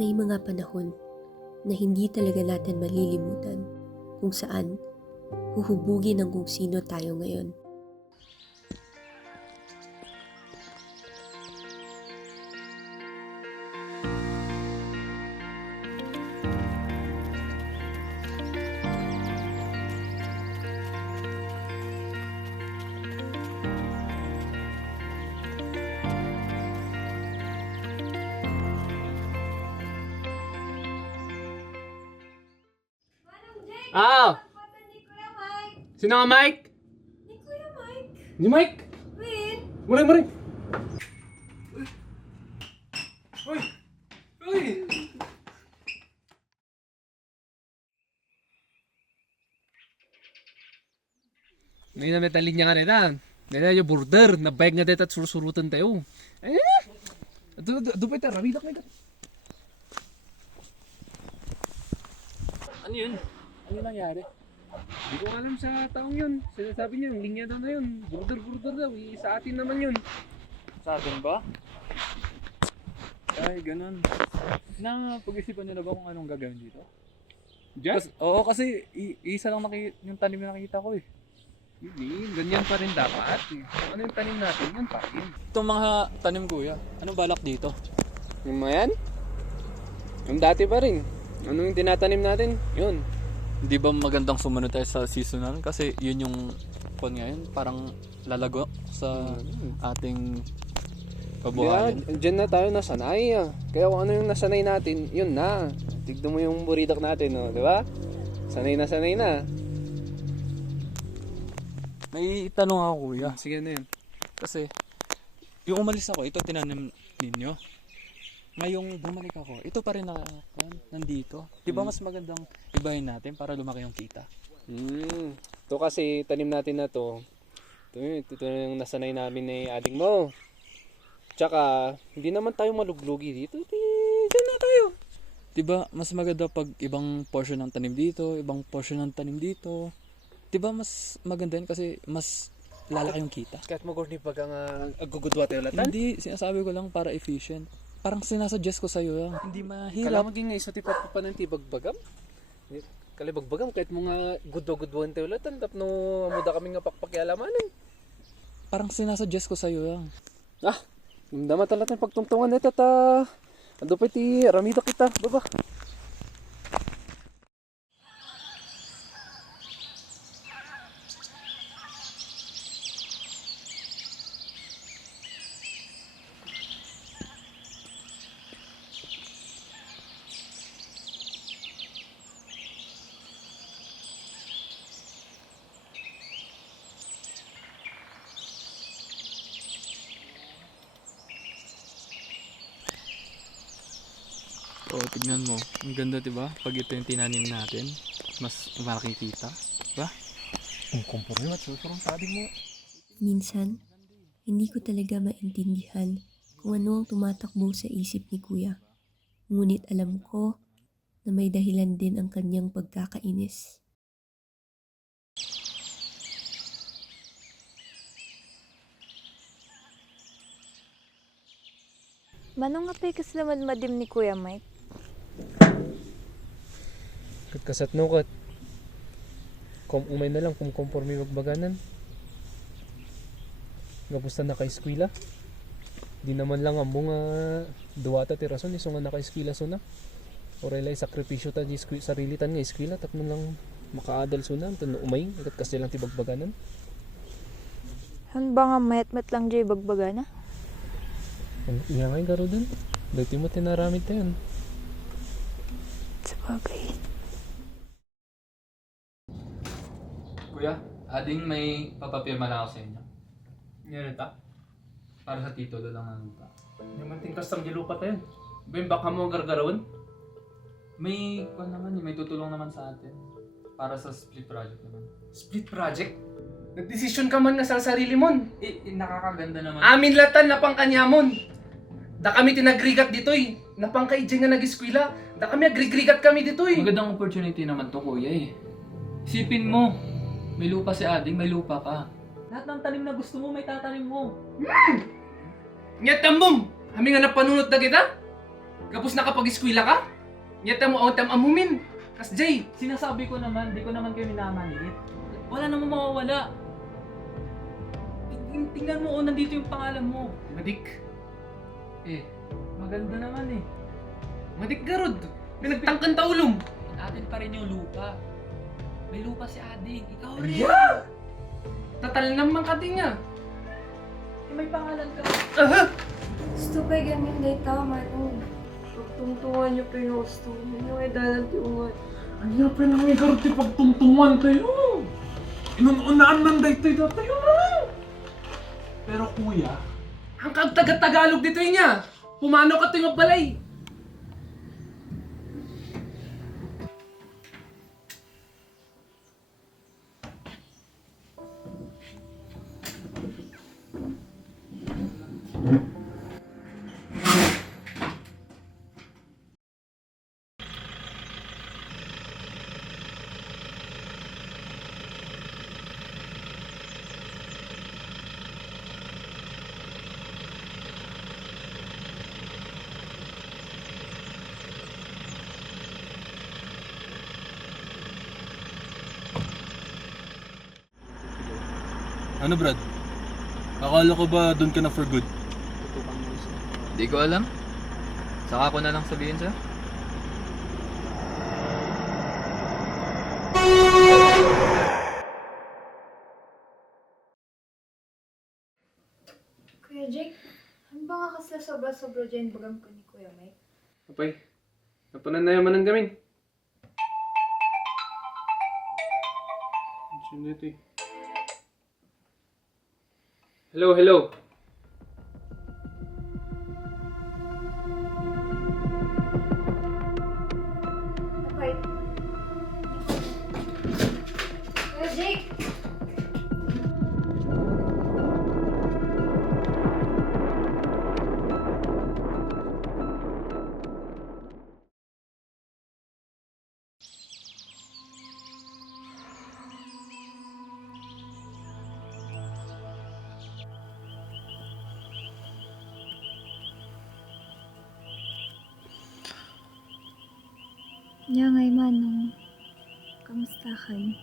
May mga panahon na hindi talaga natin malilimutan kung saan huhubugin ng kung sino tayo ngayon. Ah! Ni Kuya Mike! Sino nga Mike? Ni Kuya Mike! Ni Mike? Wait! Muring! Uy! Uy! May nametalin niya ka rin ah. Nila yung border, nabayag nga dito at surusurutan tayo. Ay, doon pa ito, rabidak na ito. Ano yun? Ano nangyari? Hindi ko alam sa taong yun. Sinasabi niya, yung linya daw na yun. Border daw. Sa atin naman yun. Sa atin ba? Ay, ganun. Pag-isipan niyo na ba kung anong gagawin dito? Just? Oo, kasi isa lang yung tanim na nakita ko eh. Hindi, ganyan pa rin dapat. Kung ano yung tanim natin, yan pa rin. Itong mga tanim kuya, anong balak dito? Yung mga yan? Yung dati pa rin. Ano yung tinatanim natin? Yun. Hindi ba magandang sumunod tayo sa seasonal? Kasi yun yung kon ngayon, parang lalago sa ating kabuhayan. Diyan na tayo nasanay ah. Kaya kung ano yung nasanay natin, yun na. Tignan mo yung buridak natin, no? Di ba? Sanay na. May tanong ako kuya. Sige na yun. Kasi, yung umalis ako, ito tinanim ninyo. Ngayong bumalik ako, ito pa rin nandito. Di ba mas magandang ibahin natin para lumaki yung kita? Ito kasi tanim natin na to. Ito yung nasanay namin ni ading mo. Tsaka, hindi naman tayo maluglugi dito. Diyan na tayo. Di ba mas maganda pag ibang portion ng tanim dito, ibang portion ng tanim dito. Di ba mas maganda yun kasi mas lalaki yung kita? Kahit magorni pag ang agugudwa tayo latan. Hindi, sinasabi ko lang para efficient. Parang sinasuggest ko sa'yo yan. Hindi mahirap. Kala maging iso ti papananti bagbagam. Kali bagbagam kahit mga gudwa-gudwan tayo latan tap no amuda kami nga pakpakyalaman eh. Parang sinasuggest ko sa'yo yan. Dama talatan pagtungtungan neta ta. Ando pa ti ramida kita baba. Oo, tignan mo. Ang ganda, diba? Pag ito yung tinanim natin, mas malaking kita. Diba? Ang komporme at susurong sabi mo. Minsan, hindi ko talaga maintindihan kung ano ang tumatakbo sa isip ni Kuya. Ngunit alam ko na may dahilan din ang kanyang pagkakainis. Manong apay kas naman madim ni Kuya Mike? Kasat no kat. Umay na lang kung komporme magbaganan. Gapusta na kay eskwela. Di naman lang ang mga duwata tirason iso nga naka-eskwela so na. Orelay sakripisyo ta di sarili tan nga eskwela tapno lang makaadal so na tan umay kat kasi lang ti bagbaganan. Han ba nga mayat-mat lang jay bagbaga na? Iya nga garo dun. Dati mo tinaramid tayo. Sabagay. Kuya, ading may papapirma lang ako sa inyo. Yan ta. Para sa titulo lang ang lupa. Yung ting custom di lupa tayo. Ben baka mo gargaron. May, may tutulong naman sa atin. Para sa split project naman. Split project. Nagdesisyon ka man nga sa sarili mon. Nakakaganda naman. Amin latan na pangkanyamon. Da kami tinagrigat ditoy. Napangkaidyan nga nag-eskwela. Da kami agrigrigat kami ditoy. Magandang opportunity naman to kuya eh. Isipin mo, may lupa si Ading, may lupa ka. Lahat ng tanim na gusto mo, may tatanim mo. Nya tambom. Kami nga napanunot na kita. Kapos na kapag eskwela ka? Nyata mo ang amumin. Kas Jay. Sinasabi ko naman, di ko naman kayo minamaliit. Wala namang mawawala. Tingnan mo, nandito yung pangalan mo. Madik. Maganda naman eh. Madik garod. Pinagtangkan taulong. Atin pa rin yung lupa. May lupa si Ading. Ikaw rin. Yeah! Tatal naman ka din nga. May pangalan ka. Aha! Gusto pa ganyan na tama no. Pagtungtungan niyo pa yung gusto niyo ay dalantungan. Ano pa nang igarti pagtungtungan tayo? Inununaan ng daytoy tayo na. Pero kuya, ang kagtaga-tagalog dito niya. Pumano ka ito yung balay. Ano Brad? Akala ko ba doon ka na for good? Di ko alam. Saka ko na lang sabihin sa'yo. Kuya Jake, ano ba nga kasi sobra-sobra dyan bagam ko ni Kuya Mike? Apay, napananayaman ng gamin. Sino ito eh? Hello, hello. Okay. Kuya Jake! Ya ngay manong, kamusta kan?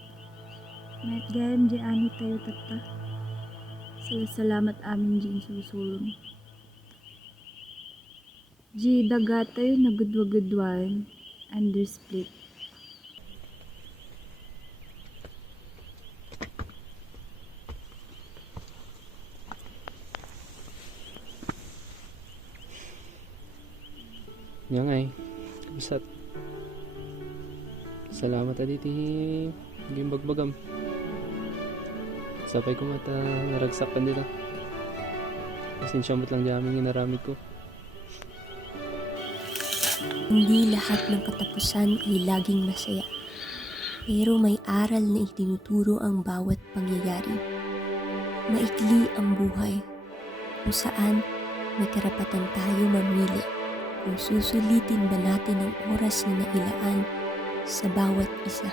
Mayat gayam di ani tayo tata. Salamat amin din susulong. Di daga tayo nagudwa-gudwan, undersplit. Yang ay, kabisat. Salamat aditi naging bagbagam. Sapay ko mata naragsak ka dito. Pasensya mo't lang di aming inaramid ko. Hindi lahat ng katapusan ay laging masaya. Pero may aral na itinuturo ang bawat pangyayari. Maikli ang buhay, kung saan may karapatan tayo mamili kung susulitin ba natin ang oras na nailaan sa bawat isa.